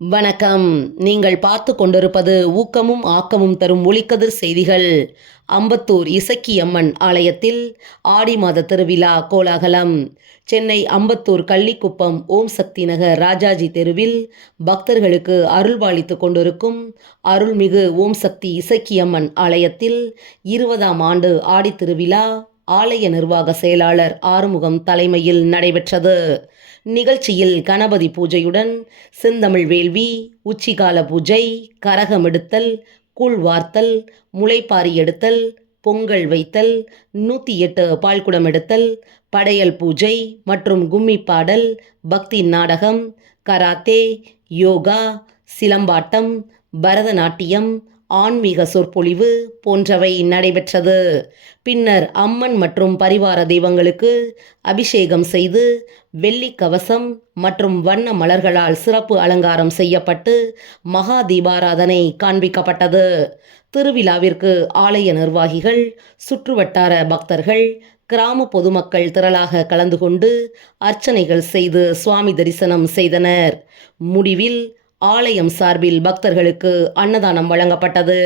வணக்கம். நீங்கள் பார்த்து கொண்டிருப்பது ஊக்கமும் ஆக்கமும் தரும் ஒளிக்கதிர் செய்திகள். அம்பத்தூர் இசக்கியம்மன் ஆலயத்தில் ஆடி மாத திருவிழா கோலாகலம். சென்னை அம்பத்தூர் கள்ளிக்குப்பம் ஓம் சக்தி நகர் ராஜாஜி தெருவில் பக்தர்களுக்கு அருள்பாலித்து கொண்டிருக்கும் அருள்மிகு ஓம் சக்தி இசக்கியம்மன் ஆலயத்தில் 20ஆம் ஆண்டு ஆடி திருவிழா ஆலய நிர்வாக செயலாளர் ஆறுமுகம் தலைமையில் நடைபெற்றது. நிகழ்ச்சியில் கணபதி பூஜையுடன் செந்தமிழ் வேள்வி, உச்சிகால பூஜை, கரகம் எடுத்தல், கூழ் வார்த்தல், முளைப்பாரி எடுத்தல், பொங்கல் வைத்தல், 108 பால்குடம் எடுத்தல், படையல் பூஜை மற்றும் கும்மி பாடல், பக்தி நாடகம், கராத்தே, யோகா, சிலம்பாட்டம், பரதநாட்டியம், ஆன்மீக சொற்பொழிவு போன்றவை நடைபெற்றது. பின்னர் அம்மன் மற்றும் பரிவார தெய்வங்களுக்கு அபிஷேகம் செய்து வெள்ளி கவசம் மற்றும் வண்ண மலர்களால் சிறப்பு அலங்காரம் செய்யப்பட்டு மகா தீபாராதனை காண்பிக்கப்பட்டது. திருவிழாவிற்கு ஆலய நிர்வாகிகள், சுற்றுவட்டார பக்தர்கள், கிராம பொதுமக்கள் திரளாக கலந்து கொண்டு அர்ச்சனைகள் செய்து சுவாமி தரிசனம் செய்தனர். முடிவில் ஆலயம் சார்பில் பக்தர்களுக்கு அன்னதானம் வழங்கப்பட்டது.